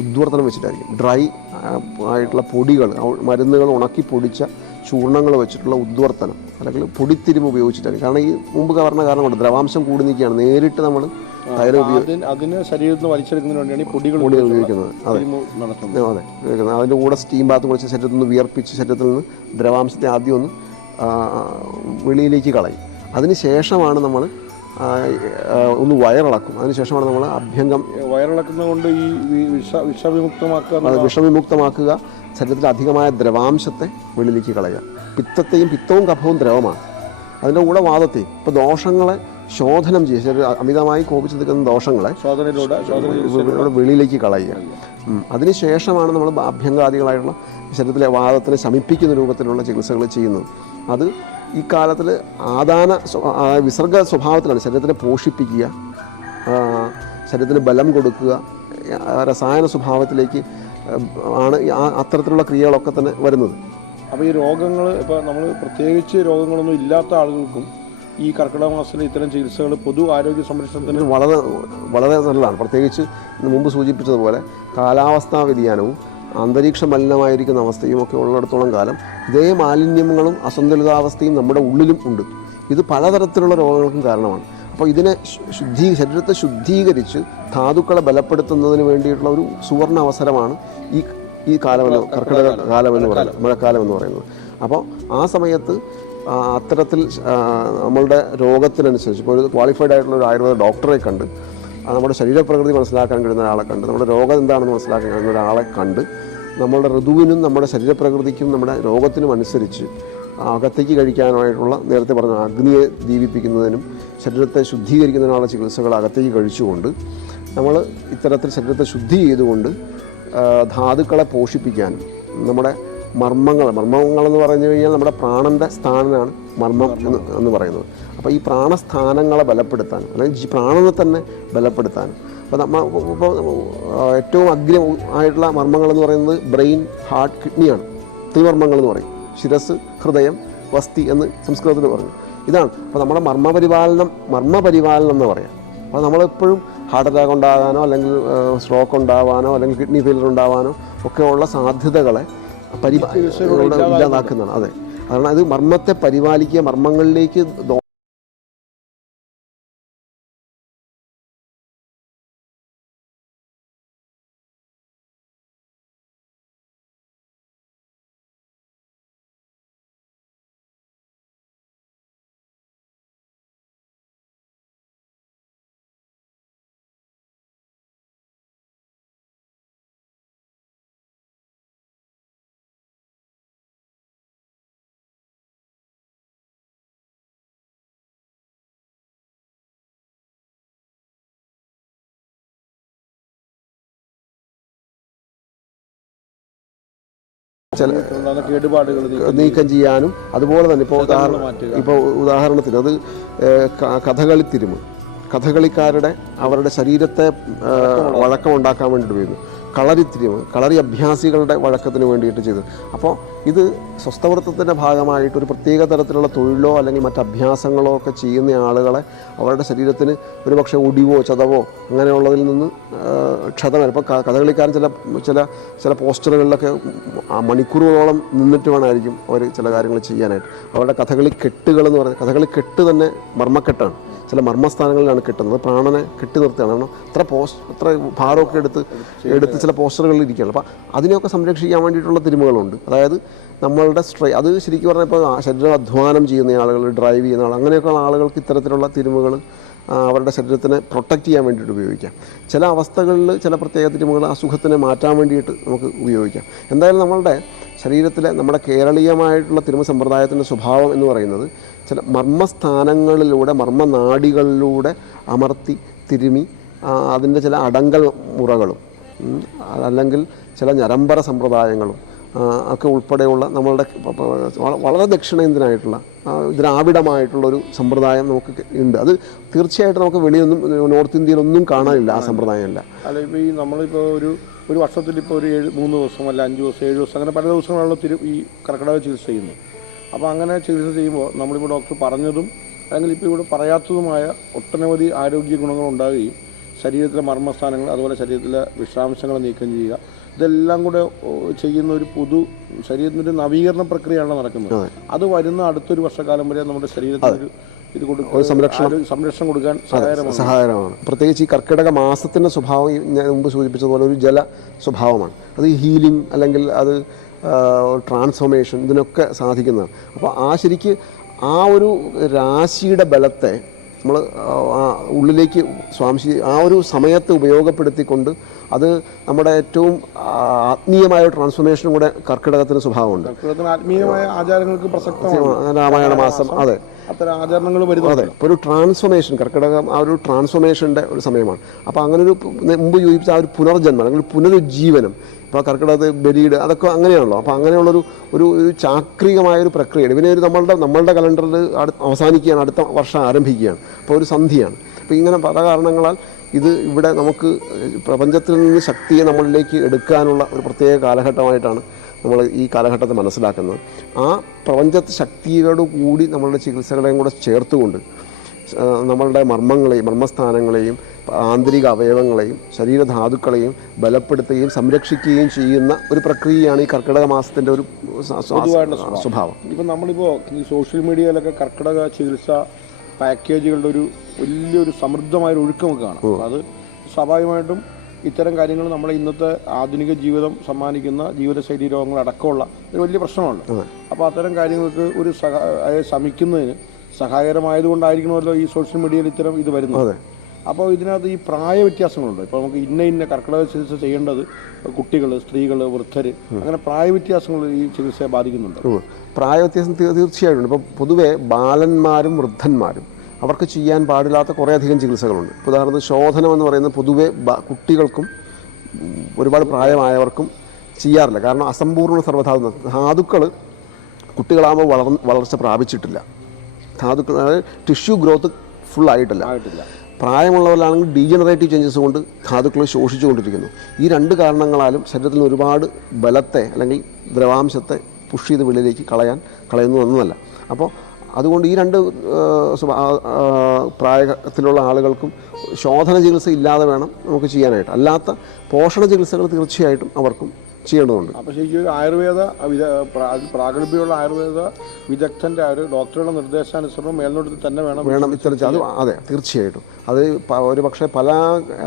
ഉദ്വർത്തനം വെച്ചിട്ടായിരിക്കും. ഡ്രൈ ആയിട്ടുള്ള പൊടികൾ, മരുന്നുകൾ ഉണക്കി പൊടിച്ച ചൂർണ്ണങ്ങൾ വെച്ചിട്ടുള്ള ഉദ്വർത്തനം അല്ലെങ്കിൽ പൊടിത്തിരിവ് ഉപയോഗിച്ചിട്ടായിരിക്കും. കാരണം ഈ മുമ്പ് പറഞ്ഞ കാരണം കൊണ്ട് ദ്രവാംശം കൂടി നിൽക്കുകയാണ്. നേരിട്ട് നമ്മൾ തൈര് അതിന് ശരീരത്തിൽ വലിച്ചെടുക്കുന്നതിന് വേണ്ടിയാണ് ഈ പൊടികൾ ഉപയോഗിക്കുന്നത്. അതെ ഉപയോഗിക്കുന്നത്. അതിൻ്റെ കൂടെ സ്റ്റീം ബാത്ത് കുറിച്ച് ശരീരത്തിൽ നിന്ന് വിയർപ്പിച്ച് ശരീരത്തിൽ നിന്ന് ദ്രവാംശത്തെ ആദ്യം ഒന്ന് വെളിയിലേക്ക് കളയും. അതിന് ശേഷമാണ് നമ്മൾ ഒന്ന് വയറിളക്കും. അതിനുശേഷമാണ് നമ്മൾ അഭ്യംഗം. വയറിളക്കുന്നത് കൊണ്ട് ഈ വിഷവിമുക്തമാക്കുക, ശരീരത്തിൽ അധികമായ ദ്രവാംശത്തെ വെളിയിലേക്ക് കളയുക. പിത്തവും കഫവും ദ്രവമാണ്. അതിൻ്റെ കൂടെ വാദത്തെയും. ഇപ്പോൾ ദോഷങ്ങളെ ശോധനം ചെയ്യുക, ശരീരം അമിതമായി കോപിച്ച് നിൽക്കുന്ന ദോഷങ്ങളെ വെളിയിലേക്ക് കളയുക. അതിനുശേഷമാണ് നമ്മൾ അഭ്യംഗാദികളായിട്ടുള്ള ശരീരത്തിലെ വാദത്തിനെ ശമിപ്പിക്കുന്ന രൂപത്തിലുള്ള ചികിത്സകൾ ചെയ്യുന്നത്. അത് ഈ കാലത്തിൽ വിസർഗ സ്വഭാവത്തിലാണ്. ശരീരത്തിനെ പോഷിപ്പിക്കുക, ശരീരത്തിന് ബലം കൊടുക്കുക, രസായന സ്വഭാവത്തിലേക്ക് ആണ് അത്തരത്തിലുള്ള ക്രിയകളൊക്കെ തന്നെ വരുന്നത്. അപ്പോൾ ഈ രോഗങ്ങൾ, ഇപ്പോൾ നമ്മൾ പ്രത്യേകിച്ച് രോഗങ്ങളൊന്നും ഇല്ലാത്ത ആളുകൾക്കും ഈ കർക്കിടക മാസത്തിൽ ഇത്തരം ചികിത്സകൾ പൊതു ആരോഗ്യ സംരക്ഷണത്തിന് വളരെ വളരെ നല്ലതാണ്. പ്രത്യേകിച്ച് മുമ്പ് സൂചിപ്പിച്ചതുപോലെ കാലാവസ്ഥാ വ്യതിയാനവും അന്തരീക്ഷ മലിനമായിരിക്കുന്ന അവസ്ഥയും ഒക്കെ ഉള്ളിടത്തോളം കാലം ഇതേ മാലിന്യങ്ങളും അസന്തുലിതാവസ്ഥയും നമ്മുടെ ഉള്ളിലും ഉണ്ട്. ഇത് പലതരത്തിലുള്ള രോഗങ്ങൾക്കും കാരണമാണ്. അപ്പോൾ ഇതിനെ ശരീരത്തെ ശുദ്ധീകരിച്ച് ധാതുക്കളെ ബലപ്പെടുത്തുന്നതിന് വേണ്ടിയിട്ടുള്ള ഒരു സുവർണ അവസരമാണ് ഈ കാലമെന്ന്, കർക്കിടക കാലമെന്ന് പറയുന്നത്, മഴക്കാലം എന്ന് പറയുന്നത്. അപ്പോൾ ആ സമയത്ത് അത്തരത്തിൽ നമ്മളുടെ രോഗത്തിനനുസരിച്ച് ഇപ്പോൾ ഒരു ക്വാളിഫൈഡ് ആയിട്ടുള്ള ഒരു ആയുർവേദ ഡോക്ടറെ കണ്ട്, നമ്മുടെ ശരീരപ്രകൃതി മനസ്സിലാക്കാൻ കഴിയുന്ന ഒരാളെ കണ്ട്, നമ്മുടെ രോഗം എന്താണെന്ന് മനസ്സിലാക്കാൻ കഴിയുന്ന ഒരാളെ കണ്ട്, നമ്മളുടെ ഋതുവിനും നമ്മുടെ ശരീരപ്രകൃതിക്കും നമ്മുടെ രോഗത്തിനും അനുസരിച്ച് അകത്തേക്ക് കഴിക്കാനായിട്ടുള്ള, നേരത്തെ പറഞ്ഞ അഗ്നിയെ ദീപിപ്പിക്കുന്നതിനും ശരീരത്തെ ശുദ്ധീകരിക്കുന്നതിനുള്ള ചികിത്സകൾ അകത്തേക്ക് കഴിച്ചുകൊണ്ട് നമ്മൾ ഇത്തരത്തിൽ ശരീരത്തെ ശുദ്ധി ചെയ്തുകൊണ്ട് ധാതുക്കളെ പോഷിപ്പിക്കാനും നമ്മുടെ മർമ്മങ്ങളെന്ന് പറഞ്ഞു കഴിഞ്ഞാൽ നമ്മുടെ പ്രാണൻ്റെ സ്ഥാനമാണ് മർമ്മം എന്ന് പറയുന്നത്. അപ്പോൾ ഈ പ്രാണസ്ഥാനങ്ങളെ ബലപ്പെടുത്താനും അല്ലെങ്കിൽ പ്രാണനെ തന്നെ ബലപ്പെടുത്താനും, ഇപ്പോൾ ഏറ്റവും ആയിട്ടുള്ള മർമ്മങ്ങളെന്ന് പറയുന്നത് ബ്രെയിൻ, ഹാർട്ട്, കിഡ്നിയാണ്. ത്രിമർമ്മങ്ങൾ എന്ന് പറയും. ശിരസ്, ഹൃദയം, വസ്തി എന്ന് സംസ്കൃതത്തിൽ പറഞ്ഞു. ഇതാണ് അപ്പോൾ നമ്മുടെ മർമ്മപരിപാലനം എന്ന് പറയാം. അപ്പോൾ നമ്മളെപ്പോഴും ഹാർട്ട് അറ്റാക്ക് ഉണ്ടാകാനോ അല്ലെങ്കിൽ സ്ട്രോക്ക് ഉണ്ടാവാനോ അല്ലെങ്കിൽ കിഡ്നി ഫെയിലിയർ ഉണ്ടാവാനോ ഒക്കെയുള്ള സാധ്യതകളെ ഇല്ലാതാക്കുന്നതാണ്. അതെ, കാരണം അത് മർമ്മത്തെ പരിപാലിക്കുക, മർമ്മങ്ങളിലേക്ക് കേടുപാടുകൾ നീക്കം ചെയ്യാനും, അതുപോലെ തന്നെ ഇപ്പോൾ ഉദാഹരണത്തിന് അത് കഥകളിക്കാരുടെ അവരുടെ ശരീരത്തെ വഴക്കമുണ്ടാക്കാൻ വേണ്ടിയിട്ട് വരുന്നു. കളരി അഭ്യാസികളുടെ വഴക്കത്തിന് വേണ്ടിയിട്ട് ചെയ്തു. അപ്പോൾ ഇത് സ്വസ്ഥവൃത്തത്തിൻ്റെ ഭാഗമായിട്ട് ഒരു പ്രത്യേക തരത്തിലുള്ള തൊഴിലോ അല്ലെങ്കിൽ മറ്റ് അഭ്യാസങ്ങളോ ഒക്കെ ചെയ്യുന്ന ആളുകളെ അവരുടെ ശരീരത്തിന് ഒരു പക്ഷേ ഒടിവോ ചതവോ അങ്ങനെയുള്ളതിൽ നിന്ന് ക്ഷതം വരും. ഇപ്പോൾ കഥകളിക്കാരൻ ചില പോസ്റ്ററുകളിലൊക്കെ മണിക്കൂറുകളോളം നിന്നിട്ട് വേണമായിരിക്കും അവർ ചില കാര്യങ്ങൾ ചെയ്യാനായിട്ട്. അവരുടെ കഥകളി കെട്ടുകളെന്ന് പറയുന്നത്, കഥകളി കെട്ട് തന്നെ മർമ്മക്കെട്ടാണ്. ചില മർമ്മസ്ഥാനങ്ങളിലാണ് കെട്ടുന്നത്. പ്രാണനെ കെട്ടി നിർത്തുകയാണ്. കാരണം അത്ര ഭാരമൊക്കെ എടുത്ത് ചില പോസ്റ്ററുകളിൽ ഇരിക്കുകയാണ്. അപ്പോൾ അതിനെയൊക്കെ സംരക്ഷിക്കാൻ വേണ്ടിയിട്ടുള്ള തിരുമുകളുണ്ട്. അതായത് നമ്മളുടെ അത് ശരിക്കും പറഞ്ഞാൽ ഇപ്പോൾ ശരീരം അധ്വാനം ചെയ്യുന്ന ആളുകൾ, ഡ്രൈവ് ചെയ്യുന്ന ആളുകൾ, അങ്ങനെയൊക്കെയുള്ള ആളുകൾക്ക് ഇത്തരത്തിലുള്ള തിരുമുകൾ അവരുടെ ശരീരത്തിനെ പ്രൊട്ടക്റ്റ് ചെയ്യാൻ വേണ്ടിയിട്ട് ഉപയോഗിക്കാം. ചില അവസ്ഥകളിൽ ചില പ്രത്യേക തിരുമുകൾ അസുഖത്തിനെ മാറ്റാൻ വേണ്ടിയിട്ട് നമുക്ക് ഉപയോഗിക്കാം. എന്തായാലും നമ്മളുടെ ശരീരത്തിലെ നമ്മുടെ കേരളീയമായിട്ടുള്ള തിരുമ സമ്പ്രദായത്തിൻ്റെ സ്വഭാവം എന്ന് പറയുന്നത് ചില മർമ്മസ്ഥാനങ്ങളിലൂടെ, മർമ്മനാഡികളിലൂടെ അമർത്തി തിരുമി അതിൻ്റെ ചില അടങ്കൽ മുറകളും അല്ലെങ്കിൽ ചില ഞരമ്പര സമ്പ്രദായങ്ങളും ഒക്കെ ഉൾപ്പെടെയുള്ള നമ്മളുടെ വളരെ ദക്ഷിണേന്ത്യനായിട്ടുള്ള ദ്രാവിഡമായിട്ടുള്ളൊരു സമ്പ്രദായം നമുക്ക് ഉണ്ട്. അത് തീർച്ചയായിട്ടും നമുക്ക് വെളിയൊന്നും നോർത്ത് ഇന്ത്യയിലൊന്നും കാണാനില്ല. ആ സമ്പ്രദായമല്ല. അല്ല, ഇപ്പോൾ ഈ നമ്മളിപ്പോൾ ഒരു വർഷത്തിലിപ്പോൾ ഒരു 3 ദിവസം അല്ല 5 ദിവസം 7 ദിവസം അങ്ങനെ പല ദിവസങ്ങളുള്ള ഈ കർക്കിടക ചികിത്സ ചെയ്യുന്നു. അപ്പോൾ അങ്ങനെ ചികിത്സ ചെയ്യുമ്പോൾ നമ്മളിപ്പോൾ ഡോക്ടർ പറഞ്ഞതും അല്ലെങ്കിൽ ഇപ്പോൾ ഇവിടെ പറയാത്തതുമായ ഒട്ടനവധി ആരോഗ്യ ഗുണങ്ങൾ ഉണ്ടാകുകയും ശരീരത്തിലെ മർമ്മസ്ഥാനങ്ങൾ അതുപോലെ ശരീരത്തിലെ വിഷാംശങ്ങൾ നീക്കം ചെയ്യുക, ഇതെല്ലാം കൂടെ ചെയ്യുന്ന ഒരു ശരീരത്തിൻ്റെ ഒരു നവീകരണ പ്രക്രിയയാണ് നടക്കുന്നത്. അത് വരുന്ന അടുത്തൊരു വർഷക്കാലം വരെ നമ്മുടെ ശരീരത്തിന് ഇത് സംരക്ഷണം കൊടുക്കാൻ സഹായകരമാണ്. പ്രത്യേകിച്ച് ഈ കർക്കിടക മാസത്തിൻ്റെ സ്വഭാവം ഞാൻ മുമ്പ് സൂചിപ്പിച്ചതുപോലെ ഒരു ജല സ്വഭാവമാണ്. അത് ഹീലിംഗ് അല്ലെങ്കിൽ അത് ട്രാൻസ്ഫോർമേഷൻ ഇതിനൊക്കെ സാധിക്കുന്നതാണ്. അപ്പോൾ ശരിക്ക് ആ ഒരു രാശിയുടെ ബലത്തെ നമ്മൾ ഉള്ളിലേക്ക് ആ ഒരു സമയത്ത് ഉപയോഗപ്പെടുത്തിക്കൊണ്ട് അത് നമ്മുടെ ഏറ്റവും ആത്മീയമായ ട്രാൻസ്ഫോർമേഷനും കൂടെ കർക്കിടകത്തിന് സ്വഭാവമുണ്ട്. ആത്മീയമായ ആചാരങ്ങൾക്ക് പ്രസക്തമാണ് രാമായണ മാസം. അതെ, അത്തരം ആചരണങ്ങൾ വരുന്നത്. അതെ, ഇപ്പോൾ ഒരു ട്രാൻസ്ഫോർമേഷൻ, കർക്കിടകം ആ ഒരു ട്രാൻസ്ഫോർമേഷൻ്റെ ഒരു സമയമാണ്. അപ്പോൾ അങ്ങനെ ഒരു മുമ്പ് ചോദിച്ച ആ ഒരു പുനർജന്മം അല്ലെങ്കിൽ പുനരുജ്ജീവനം, ഇപ്പോൾ കർക്കിടകത്ത് ബലിയിട് അതൊക്കെ അങ്ങനെയാണല്ലോ. അപ്പോൾ അങ്ങനെയുള്ളൊരു ഒരു ചാക്രികമായൊരു പ്രക്രിയയാണ്. പിന്നെ ഒരു നമ്മളുടെ കലണ്ടറിൽ അവസാനിക്കുകയാണ്, അടുത്ത വർഷം ആരംഭിക്കുകയാണ്. അപ്പോൾ ഒരു സന്ധിയാണ്. അപ്പോൾ ഇങ്ങനെ പല കാരണങ്ങളാൽ ഇവിടെ നമുക്ക് പ്രപഞ്ചത്തിൽ നിന്ന് ശക്തിയെ നമ്മളിലേക്ക് എടുക്കാനുള്ള ഒരു പ്രത്യേക കാലഘട്ടമായിട്ടാണ് നമ്മൾ ഈ കാലഘട്ടത്തെ മനസ്സിലാക്കുന്നത്. ആ പ്രപഞ്ച ശക്തിയോട് കൂടി നമ്മളുടെ ചികിത്സകളെയും കൂടെ ചേർത്തുകൊണ്ട് നമ്മളുടെ മർമ്മസ്ഥാനങ്ങളെയും ആന്തരിക അവയവങ്ങളെയും ശരീരധാതുക്കളെയും ബലപ്പെടുത്തുകയും സംരക്ഷിക്കുകയും ചെയ്യുന്ന ഒരു പ്രക്രിയയാണ് ഈ കർക്കിടക മാസത്തിൻ്റെ ഒരു സ്വഭാവം. ഇപ്പം നമ്മളിപ്പോൾ ഈ സോഷ്യൽ മീഡിയയിലൊക്കെ കർക്കിടക ചികിത്സ പാക്കേജുകളുടെ ഒരു വലിയൊരു സമൃദ്ധമായ ഒഴുക്ക് നമുക്ക് കാണാം. അത് സ്വാഭാവികമായിട്ടും ഇത്തരം കാര്യങ്ങൾ നമ്മുടെ ഇന്നത്തെ ആധുനിക ജീവിതം സമ്മാനിക്കുന്ന ജീവിതശൈലി രോഗങ്ങളടക്കമുള്ള ഒരു വലിയ പ്രശ്നമാണ്. അപ്പോൾ അത്തരം കാര്യങ്ങൾക്ക് ഒരു ശമിക്കുന്നതിന് സഹായകരമായതുകൊണ്ടായിരിക്കണമല്ലോ ഈ സോഷ്യൽ മീഡിയയിൽ ഇത്തരം ഇത് വരുന്നത്. അപ്പോൾ ഇതിനകത്ത് ഈ പ്രായ വ്യത്യാസങ്ങളുണ്ട്. ഇപ്പോൾ നമുക്ക് ഇന്ന കർക്കിടക ചികിത്സ ചെയ്യേണ്ടത് കുട്ടികൾ, സ്ത്രീകൾ, വൃദ്ധർ, അങ്ങനെ പ്രായ വ്യത്യാസങ്ങൾ ഈ ചികിത്സയെ ബാധിക്കുന്നുണ്ട്. പ്രായ വ്യത്യാസം തീർച്ചയായിട്ടും. ഇപ്പോൾ പൊതുവെ ബാലന്മാരും വൃദ്ധന്മാരും അവർക്ക് ചെയ്യാൻ പാടില്ലാത്ത കുറേയധികം ചികിത്സകളുണ്ട്. ഇപ്പോൾ ഉദാഹരണത്തിന് ശോധനം എന്ന് പറയുന്നത് പൊതുവെ കുട്ടികൾക്കും ഒരുപാട് പ്രായമായവർക്കും ചെയ്യാറില്ല. കാരണം അസമ്പൂർണ്ണ ധാതുക്കൾ കുട്ടികളാകുമ്പോൾ വളർച്ച പ്രാപിച്ചിട്ടില്ല. ധാതുക്കൾ, അതായത് ടിഷ്യൂ ഗ്രോത്ത് ഫുള്ളായിട്ടില്ല. പ്രായമുള്ളവരാണെങ്കിൽ ഡീജനറേറ്റീവ് ചേഞ്ചസ് കൊണ്ട് ധാതുക്കൾ ശോഷിച്ചുകൊണ്ടിരിക്കുന്നു. ഈ രണ്ട് കാരണങ്ങളാലും ശരീരത്തിൽ ഒരുപാട് ബലത്തെ അല്ലെങ്കിൽ ദ്രവാംശത്തെ പുഷ് ചെയ്ത് വെളിയിലേക്ക് കളയുന്നു എന്നല്ല. അപ്പോൾ അതുകൊണ്ട് ഈ രണ്ട് പ്രായത്തിലുള്ള ആളുകൾക്കും ശോധന ചികിത്സ ഇല്ലാതെ വേണം നമുക്ക് ചെയ്യാനായിട്ട്. അല്ലാത്ത പോഷണ ചികിത്സകൾ തീർച്ചയായിട്ടും അവർക്കും ചെയ്യേണ്ടതുണ്ട്. അപ്പോൾ ശരിക്കും ആയുർവേദ പ്രാഗൽഭ്യമുള്ള ആയുർവേദ വിദഗ്ധൻ്റെ ഒരു ഡോക്ടറുടെ നിർദ്ദേശാനുസരണം മേൽനോട്ടത്തിൽ തന്നെ വേണം ഇത്തരം അത്. അതെ, തീർച്ചയായിട്ടും. അത് ഒരു പക്ഷേ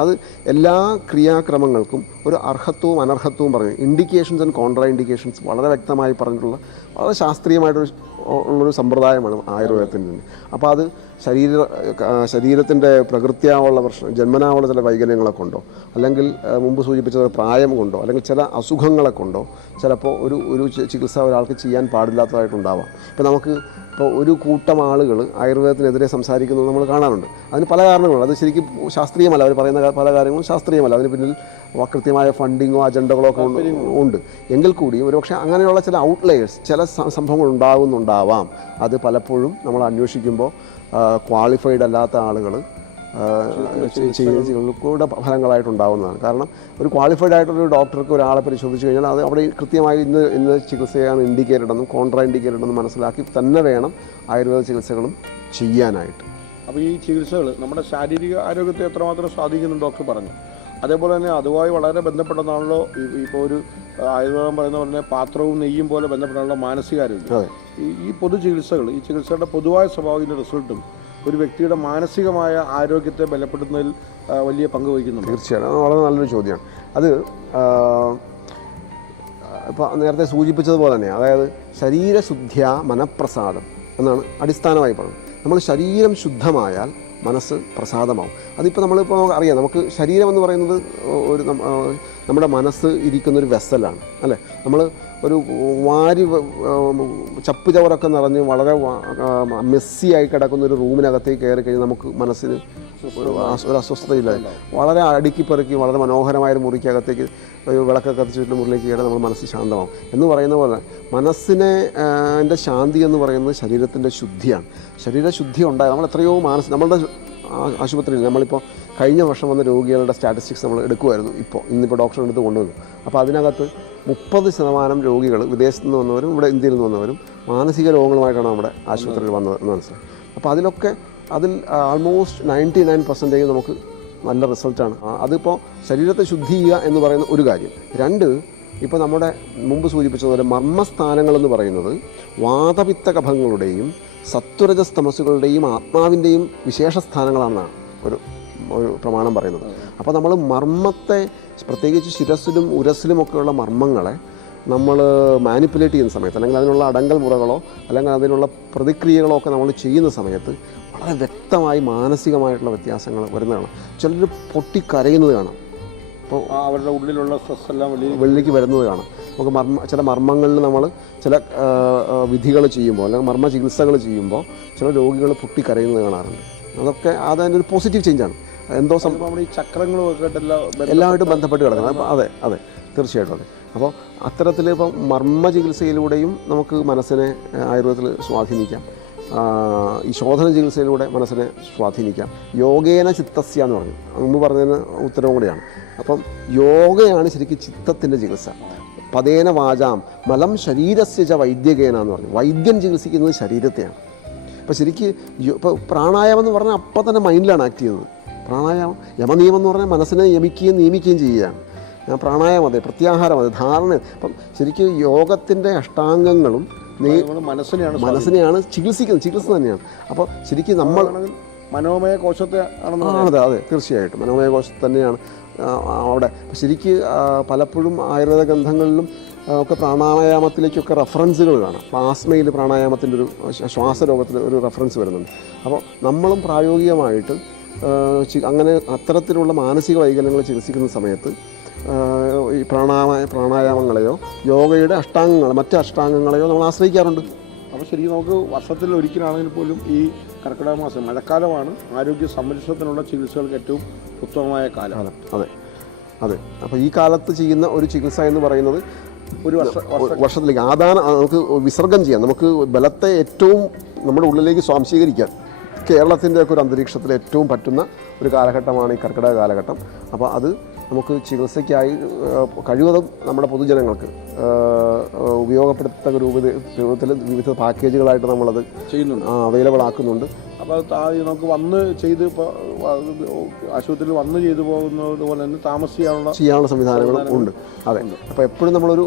അത് എല്ലാ ക്രിയാക്രമങ്ങൾക്കും ഒരു അർഹത്വവും അനർഹത്വവും പറഞ്ഞു ഇൻഡിക്കേഷൻസ് ആൻഡ് കോൺട്രാ ഇൻഡിക്കേഷൻസ് വളരെ വ്യക്തമായി പറഞ്ഞിട്ടുള്ള വളരെ ശാസ്ത്രീയമായിട്ടുള്ളൊരു സമ്പ്രദായമാണ് ആയുർവേദത്തിൻ്റെ. അപ്പോൾ അത് ശരീരത്തിൻ്റെ പ്രകൃത്യാവുള്ള പ്രശ്നം, ജന്മനാവുള്ള ചില വൈകല്യങ്ങളെ കൊണ്ടോ അല്ലെങ്കിൽ മുമ്പ് സൂചിപ്പിച്ച പ്രായം കൊണ്ടോ അല്ലെങ്കിൽ ചില അസുഖങ്ങളെ കൊണ്ടോ ചിലപ്പോൾ ഒരു ചികിത്സ ഒരാൾക്ക് ചെയ്യാൻ പാടില്ലാത്തതായിട്ടുണ്ടാവാം. ഇപ്പോൾ ഒരു കൂട്ടം ആളുകൾ ആയുർവേദത്തിനെതിരെ സംസാരിക്കുന്നത് നമ്മൾ കാണാറുണ്ട്. അതിന് പല കാരണങ്ങളുണ്ട്. അത് ശരിക്കും ശാസ്ത്രീയമല്ല. അവർ പറയുന്ന പല കാര്യങ്ങളും ശാസ്ത്രീയമല്ല. അതിന് പിന്നിൽ കൃത്യമായ ഫണ്ടിങ്ങോ അജണ്ടകളോ ഒക്കെ ഉണ്ട്. എങ്കിൽ കൂടി ഒരുപക്ഷെ അങ്ങനെയുള്ള ചില ഔട്ട്ലെയേഴ്സ്, ചില സംഭവങ്ങൾ ഉണ്ടാവാം. അത് പലപ്പോഴും നമ്മൾ അന്വേഷിക്കുമ്പോൾ ക്വാളിഫൈഡ് അല്ലാത്ത ആളുകൾ ചികിത്സകളുടെ ഫലങ്ങളായിട്ടുണ്ടാകുന്നതാണ്. കാരണം ഒരു ക്വാളിഫൈഡ് ആയിട്ടൊരു ഡോക്ടർക്ക് ഒരാളെ പരിശോധിച്ച് കഴിഞ്ഞാൽ അത് അവിടെ കൃത്യമായി ഇന്ന് ചികിത്സയാണ് ഇൻഡിക്കേറ്റഡ് എന്നും കോൺട്രാ ഇൻഡിക്കേറ്റഡ് എന്നും മനസ്സിലാക്കി തന്നെ വേണം ആയുർവേദ ചികിത്സകളും ചെയ്യാനായിട്ട്. അപ്പോൾ ഈ ചികിത്സകൾ നമ്മുടെ ശാരീരിക ആരോഗ്യത്തെ എത്രമാത്രം സ്വാധീനിക്കുന്നുണ്ട് ഡോക്ടർ പറഞ്ഞു. അതേപോലെ തന്നെ അതുമായി വളരെ ബന്ധപ്പെട്ടതാണല്ലോ ഇപ്പോൾ ഒരു ആയുർവേദം പറയുന്ന പോലെ പാത്രവും നെയ്യും പോലെ ബന്ധപ്പെട്ടാണല്ലോ മാനസികാരോഗ്യം. ഈ ചികിത്സകൾ, ഈ ചികിത്സയുടെ പൊതുവായ സ്വഭാവത്തിൻ്റെ റിസൾട്ടും ഒരു വ്യക്തിയുടെ മാനസികമായ ആരോഗ്യത്തെ ബലപ്പെടുത്തുന്നതിൽ വലിയ പങ്ക് വഹിക്കുന്നുണ്ട്. തീർച്ചയായും. അത് വളരെ നല്ലൊരു ചോദ്യമാണ്. അത് ഇപ്പോൾ നേരത്തെ സൂചിപ്പിച്ചതുപോലെ തന്നെ, അതായത് ശരീരശുദ്ധ്യ മനഃപ്രസാദം എന്നാണ് അടിസ്ഥാനമായി പറയുന്നത്. നമ്മൾ ശരീരം ശുദ്ധമായാൽ മനസ്സ് പ്രസാദമാവും. അതിപ്പോൾ നമ്മളിപ്പോൾ അറിയാം, നമുക്ക് ശരീരം എന്ന് പറയുന്നത് നമ്മുടെ മനസ്സ് ഇരിക്കുന്നൊരു വെസലാണ് അല്ലേ. നമ്മൾ ഒരു ചപ്പ് ചവറൊക്കെ നിറഞ്ഞ് വളരെ മെസ്സിയായി കിടക്കുന്ന ഒരു റൂമിനകത്തേക്ക് കയറി കഴിഞ്ഞാൽ നമുക്ക് മനസ്സിന് ഒരു അസ്വസ്ഥതയില്ല. വളരെ അടുക്കിപ്പെറുക്കി വളരെ മനോഹരമായൊരു മുറിക്കകത്തേക്ക് ഒരു വിളക്കൊക്കെ കത്തിച്ചിട്ട് മുറിയിലേക്ക് കയറി നമ്മൾ മനസ്സ് ശാന്തമാവും എന്ന് പറയുന്ന പോലെ മനസ്സിൻ്റെ ശാന്തി എന്ന് പറയുന്നത് ശരീരത്തിൻ്റെ ശുദ്ധിയാണ്. ശരീരശുദ്ധി ഉണ്ടായ നമ്മൾ എത്രയോ നമ്മളുടെ ആശുപത്രിയിൽ നമ്മളിപ്പോൾ കഴിഞ്ഞ വർഷം വന്ന രോഗികളുടെ സ്റ്റാറ്റിസ്റ്റിക്സ് നമ്മൾ എടുക്കുമായിരുന്നു. ഇന്നിപ്പോൾ ഡോക്ടറുടെ അടുത്ത് കൊണ്ടുവന്നു. അപ്പോൾ അതിനകത്ത് 30% രോഗികൾ വിദേശത്ത് നിന്ന് വന്നവരും ഇവിടെ ഇന്ത്യയിൽ നിന്ന് വന്നവരും മാനസിക രോഗങ്ങളുമായിട്ടാണ് നമ്മുടെ ആശുപത്രിയിൽ വന്നത് എന്ന് മനസ്സിലായി. അപ്പോൾ അതിൽ ആൾമോസ്റ്റ് 99% നമുക്ക് നല്ല റിസൾട്ടാണ്. അതിപ്പോൾ ശരീരത്തെ ശുദ്ധി ചെയ്യുക എന്ന് പറയുന്ന ഒരു കാര്യം. 2, ഇപ്പോൾ നമ്മുടെ മുമ്പ് സൂചിപ്പിച്ചതുപോലെ മർമ്മസ്ഥാനങ്ങളെന്ന് പറയുന്നത് വാതപിത്ത കഫങ്ങളുടെയും സത്വരജസ്തമസുകളുടെയും ആത്മാവിൻ്റെയും വിശേഷ സ്ഥാനങ്ങളാണെന്നാണ് ഒരു പ്രമാണം പറയുന്നത്. അപ്പോൾ നമ്മൾ മർമ്മത്തെ, പ്രത്യേകിച്ച് ശിരസിലും ഉരസിലുമൊക്കെയുള്ള മർമ്മങ്ങളെ നമ്മൾ മാനിപ്പുലേറ്റ് ചെയ്യുന്ന സമയത്ത്, അല്ലെങ്കിൽ അതിനുള്ള അടങ്കൽ മുറകളോ അല്ലെങ്കിൽ അതിനുള്ള പ്രതിക്രിയകളോ ഒക്കെ നമ്മൾ ചെയ്യുന്ന സമയത്ത് വളരെ വ്യക്തമായി മാനസികമായിട്ടുള്ള വ്യത്യാസങ്ങൾ വരുന്നതാണ്. ചിലർ പൊട്ടിക്കരയുന്നത് കാണാം. അപ്പോൾ അവരുടെ ഉള്ളിലുള്ള സ്ട്രെസ് എല്ലാം വെള്ളിലേക്ക് വരുന്നത് കാണാം. നമുക്ക് ചില മർമ്മങ്ങളിൽ നമ്മൾ ചില വിധികൾ ചെയ്യുമ്പോൾ അല്ലെങ്കിൽ മർമ്മ ചികിത്സകൾ ചെയ്യുമ്പോൾ ചില രോഗികൾ പൊട്ടിക്കരയുന്നത് കാണാറുണ്ട്. അതൊക്കെ അതിൻ്റെ ഒരു പോസിറ്റീവ് ചേഞ്ചാണ്. എന്തോ നമ്മുടെ ഈ ചക്രങ്ങളും എല്ലാമായിട്ട് ബന്ധപ്പെട്ട് കിടക്കുന്നത്. അതെ തീർച്ചയായിട്ടും അതെ. അപ്പോൾ അത്തരത്തിൽ ഇപ്പം മർമ്മ ചികിത്സയിലൂടെയും നമുക്ക് മനസ്സിനെ ആയുർവേദത്തിൽ സ്വാധീനിക്കാം. ഈ ശോധന ചികിത്സയിലൂടെ മനസ്സിനെ സ്വാധീനിക്കാം. യോഗേന ചിത്തസ്യ എന്ന് പറഞ്ഞു, മുമ്പ് പറഞ്ഞതിന് ഉത്തരവും കൂടെയാണ്. അപ്പം യോഗയാണ് ശരിക്കും ചിത്തത്തിൻ്റെ ചികിത്സ. പതേന വാചാം മലം ശരീരസ്യ ച വൈദ്യകേന എന്ന് പറഞ്ഞു. വൈദ്യൻ ചികിത്സിക്കുന്നത് ശരീരത്തെയാണ്. ഇപ്പോൾ ശരിക്ക് ഇപ്പോൾ പ്രാണായാമം എന്ന് പറഞ്ഞാൽ അപ്പം തന്നെ മൈൻഡിലാണ് ആക്ട് ചെയ്യുന്നത്. പ്രാണായാമം, യമനിയമം എന്ന് പറഞ്ഞാൽ മനസ്സിനെ യമിക്കുകയും നിയമിക്കുകയും ചെയ്യുകയാണ്. പ്രാണായാമം അതെ, പ്രത്യാഹാരം അതെ, ധാരണ. അപ്പം ശരിക്കും യോഗത്തിൻ്റെ അഷ്ടാംഗങ്ങളും മനസ്സിനെയാണ് ചികിത്സ തന്നെയാണ്. അപ്പോൾ ശരിക്കും നമ്മൾ മനോമയ കോശത്തെ അതെ തീർച്ചയായിട്ടും മനോമയ കോശം തന്നെയാണ് അവിടെ. ശരിക്ക് പലപ്പോഴും ആയുർവേദ ഗ്രന്ഥങ്ങളിലും ഒക്കെ പ്രാണായാമത്തിലേക്കൊക്കെ റെഫറൻസുകൾ കാണാം. ആസ്മയിൽ പ്രാണായാമത്തിൻ്റെ ഒരു ശ്വാസരോഗത്തിന് ഒരു റെഫറൻസ് വരുന്നുണ്ട്. അപ്പോൾ നമ്മളും പ്രായോഗികമായിട്ട് അങ്ങനെ അത്തരത്തിലുള്ള മാനസിക വൈകല്യങ്ങൾ ചികിത്സിക്കുന്ന സമയത്ത് ഈ പ്രാണായാമങ്ങളെയോ യോഗയുടെ മറ്റ് അഷ്ടാംഗങ്ങളെയോ നമ്മൾ ആശ്രയിക്കാറുണ്ട്. അപ്പോൾ ശരിക്കും നമുക്ക് വർഷത്തിൽ ഒരിക്കലാണെങ്കിൽ പോലും ഈ കർക്കിടക മാസം മഴക്കാലമാണ് ആരോഗ്യ സംരക്ഷണത്തിനുള്ള ചികിത്സകൾക്ക് ഏറ്റവും ഉത്തമമായ കാലം. അതെ. അപ്പോൾ ഈ കാലത്ത് ചെയ്യുന്ന ഒരു ചികിത്സ എന്ന് പറയുന്നത് ഒരു വർഷത്തിലേക്ക് നമുക്ക് വിസർഗം ചെയ്യാം. നമുക്ക് ബലത്തെ ഏറ്റവും നമ്മുടെ ഉള്ളിലേക്ക് സ്വാംശീകരിക്കാൻ കേരളത്തിൻ്റെ ഒക്കെ ഒരു അന്തരീക്ഷത്തിൽ ഏറ്റവും പറ്റുന്ന ഒരു കാലഘട്ടമാണ് ഈ കർക്കിടക കാലഘട്ടം. അപ്പോൾ അത് നമുക്ക് ചികിത്സയ്ക്കായി കഴിവതും നമ്മുടെ പൊതുജനങ്ങൾക്ക് ഉപയോഗപ്പെടുത്തക്ക രൂപത്തിൽ വിവിധ പാക്കേജുകളായിട്ട് നമ്മളത് ചെയ്യുന്നുണ്ട്, അവൈലബിൾ ആക്കുന്നുണ്ട്. അപ്പോൾ നമുക്ക് വന്ന് ചെയ്ത് ഇപ്പോൾ ആശുപത്രിയിൽ വന്ന് ചെയ്തു പോകുന്നത് പോലെ തന്നെ ചെയ്യാനുള്ള സംവിധാനങ്ങളും ഉണ്ട്. അതെ. അപ്പോൾ എപ്പോഴും നമ്മളൊരു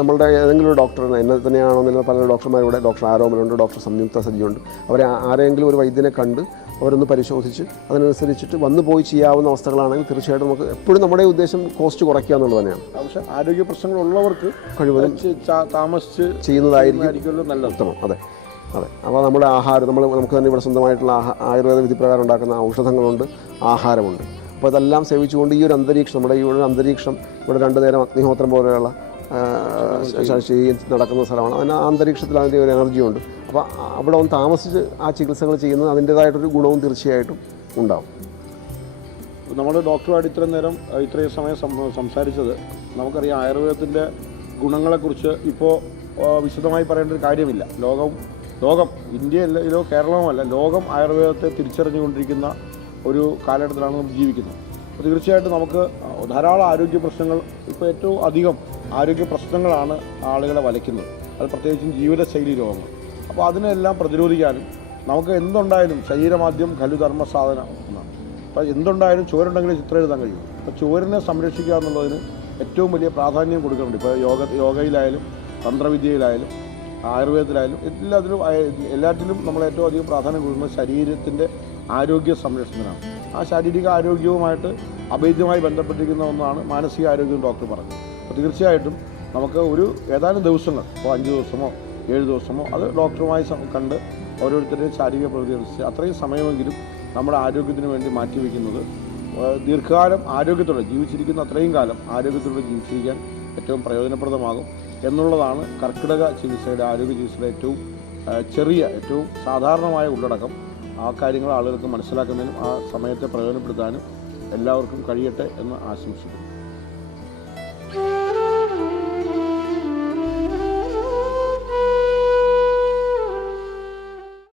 നമ്മളുടെ ഏതെങ്കിലും ഒരു ഡോക്ടറിനെ, എന്നെ തന്നെയാണെന്നില്ല പല ഡോക്ടർമാരുടെ, ഡോക്ടർ ആരോമലുണ്ട്, ഡോക്ടർ സംയുക്ത സജിയുണ്ട്, അവരെ ആരെങ്കിലും ഒരു വൈദ്യനെ കണ്ട് അവരൊന്ന് പരിശോധിച്ച് അതിനനുസരിച്ചിട്ട് വന്ന് പോയി ചെയ്യാവുന്ന അവസ്ഥകളാണെങ്കിൽ തീർച്ചയായിട്ടും നമുക്ക് എപ്പോഴും നമ്മുടെ ഉദ്ദേശം കോസ്റ്റ് കുറയ്ക്കുക എന്നുള്ളത് തന്നെയാണ്. പക്ഷേ ആരോഗ്യ പ്രശ്നങ്ങളുള്ളവർക്ക് കഴിവതും താമസിച്ച് ചെയ്യുന്നതായിരിക്കും നല്ല ഉത്തമം. അതെ. അപ്പോൾ നമ്മുടെ ആഹാരം നമുക്ക് തന്നെ ഇവിടെ സ്വന്തമായിട്ടുള്ള ആയുർവേദ വിധിപ്രകാരം ഉണ്ടാക്കുന്ന ഔഷധങ്ങളുണ്ട്, ആഹാരമുണ്ട്. അപ്പോൾ ഇതെല്ലാം സേവിച്ചുകൊണ്ട് ഈ ഒരു അന്തരീക്ഷം, നമ്മുടെ ഈ ഒരു അന്തരീക്ഷം ഇവിടെ 2 നേരം അഗ്നിഹോത്രം പോലെയുള്ള നടക്കുന്ന സ്ഥലമാണ്. അതിന് ആ അന്തരീക്ഷത്തിൽ അതിൻ്റെ ഒരു എനർജിയുണ്ട്. അപ്പോൾ അവിടെ ഒന്ന് താമസിച്ച് ആ ചികിത്സകൾ ചെയ്യുന്നത് അതിൻ്റേതായിട്ടൊരു ഗുണവും തീർച്ചയായിട്ടും ഉണ്ടാവും. നമ്മൾ ഡോക്ടറുമായിട്ട് ഇത്രയും സമയം സംസാരിച്ചത് നമുക്കറിയാം. ആയുർവേദത്തിൻ്റെ ഗുണങ്ങളെക്കുറിച്ച് ഇപ്പോൾ വിശദമായി പറയേണ്ട ഒരു കാര്യമില്ല. ലോകം ഇന്ത്യയിലോ കേരളവുമല്ല, ലോകം ആയുർവേദത്തെ തിരിച്ചറിഞ്ഞുകൊണ്ടിരിക്കുന്ന ഒരു കാലഘട്ടത്തിലാണ് നമ്മൾ ജീവിക്കുന്നത്. അപ്പോൾ തീർച്ചയായിട്ടും നമുക്ക് ധാരാളം ആരോഗ്യ പ്രശ്നങ്ങൾ, ഇപ്പോൾ ഏറ്റവും അധികം ആരോഗ്യ പ്രശ്നങ്ങളാണ് ആളുകളെ വലയ്ക്കുന്നത്. അത് പ്രത്യേകിച്ചും ജീവിതശൈലി രോഗങ്ങൾ. അപ്പോൾ അതിനെല്ലാം പ്രതിരോധിക്കാനും നമുക്ക് എന്തുണ്ടായാലും ശരീരമാദ്യം ഖലുധർമ്മ സാധന എന്നാണ്. അപ്പോൾ എന്തുണ്ടായാലും ചോരുണ്ടെങ്കിലേ ചിത്രം എഴുതാൻ കഴിയും. അപ്പോൾ ചോരിനെ സംരക്ഷിക്കുക എന്നുള്ളതിന് ഏറ്റവും വലിയ പ്രാധാന്യം കൊടുക്കുന്നുണ്ട്. ഇപ്പോൾ യോഗയിലായാലും തന്ത്രവിദ്യയിലായാലും ആയുർവേദത്തിലായാലും എല്ലാറ്റിലും നമ്മൾ ഏറ്റവും അധികം പ്രാധാന്യം കൊടുക്കുന്നത് ശരീരത്തിൻ്റെ ആരോഗ്യ സംരക്ഷണത്തിനാണ്. ആ ശാരീരിക ആരോഗ്യവുമായിട്ട് അഭേദ്യമായി ബന്ധപ്പെട്ടിരിക്കുന്ന ഒന്നാണ് മാനസിക ആരോഗ്യം ഡോക്ടർ പറഞ്ഞു. അപ്പോൾ തീർച്ചയായിട്ടും നമുക്ക് ഏതാനും ദിവസങ്ങൾ, ഇപ്പോൾ 5 ദിവസമോ 7 ദിവസമോ അത് ഡോക്ടറുമായി കണ്ട് ഓരോരുത്തരുടെയും ശാരീരിക പ്രകൃതി അത്രയും സമയമെങ്കിലും നമ്മുടെ ആരോഗ്യത്തിന് വേണ്ടി മാറ്റിവെക്കുന്നത് ദീർഘകാലം ആരോഗ്യത്തോടെ ജീവിച്ചിരിക്കുന്ന അത്രയും കാലം ആരോഗ്യത്തോടെ ജീവിച്ചിരിക്കാൻ ഏറ്റവും പ്രയോജനപ്രദമാകും എന്നുള്ളതാണ് കർക്കിടക ചികിത്സയുടെ, ആരോഗ്യ ചികിത്സയുടെ ഏറ്റവും സാധാരണമായ ഉള്ളടക്കം. ആ കാര്യങ്ങൾ ആളുകൾക്ക് മനസ്സിലാക്കുന്നതിനും ആ സമയത്തെ പ്രയോജനപ്പെടുത്താനും എല്ലാവർക്കും കഴിയട്ടെ എന്ന് ആശംസിക്കുന്നു.